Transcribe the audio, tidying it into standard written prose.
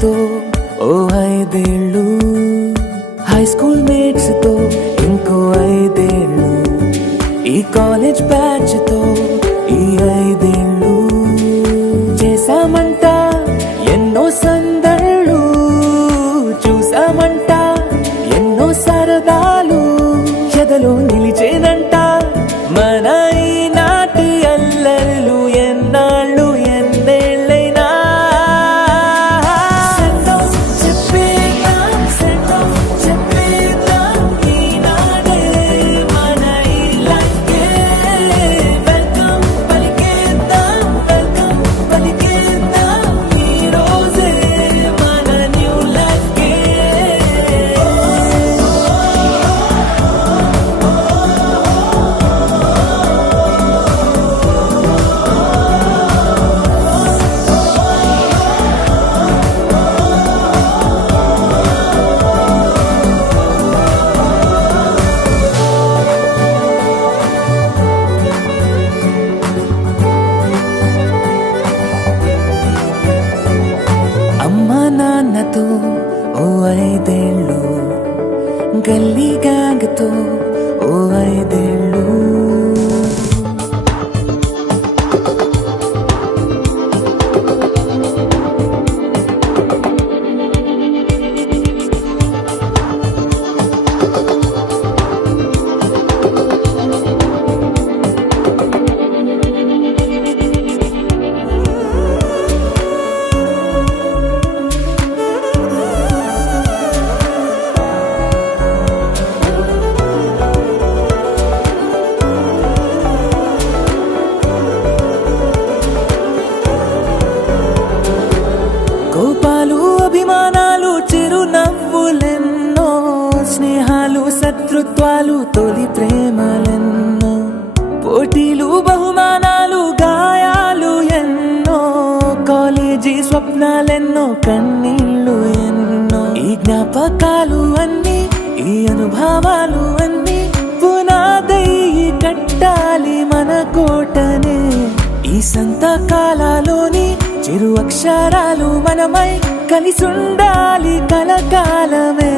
తో ఓ 5 ఏళ్ళు, high school mates తో ఇంకో 5 ఏళ్ళు, ఈ కాలేజ్ బ్యాచ్ తో ఈ 5 ఏళ్ళు, చేసామంట ఎన్నో సందళ్ళు, చూసామంట ఎన్నో సరదాలు, ఎదలో నిలిచేనంట మన ఈనాటి అల్లర్లు. ఎన్నాళ్ళు ఎన్నేళ్ళైనా చెప్పేద్దాం ఈనాడే మన ఈ లైఫ్కే వెల్కమ్ పలికేద్దాం ఈ రోజే మన న్యూ లైఫ్కే. అమ్మా నాన్నతో ఓ 5 ఏళ్ళు, గల్లీ గ్యాంగ్ తో ఓ 5 ఏళ్ళు, కోపాలు అభిమానాలు చిరునవ్వులెన్నో, స్నేహాలు శత్రుత్వాలు తొలి ప్రేమలెన్నో, పోటీలు బహుమానాలు గాయాలు ఎన్నో, కాలేజీ స్వప్నాలెన్నో కన్నీళ్ళు ఎన్నో, ఈ జ్ఞాపకాలు అన్నీ ఈ అనుభవాలు అన్నీ పునాదై కట్టాలి మన కోటనే. ఈ సంతకాలలోని చిరు అక్షరాలు మనమై కలిసుండాలి కలకాలమే.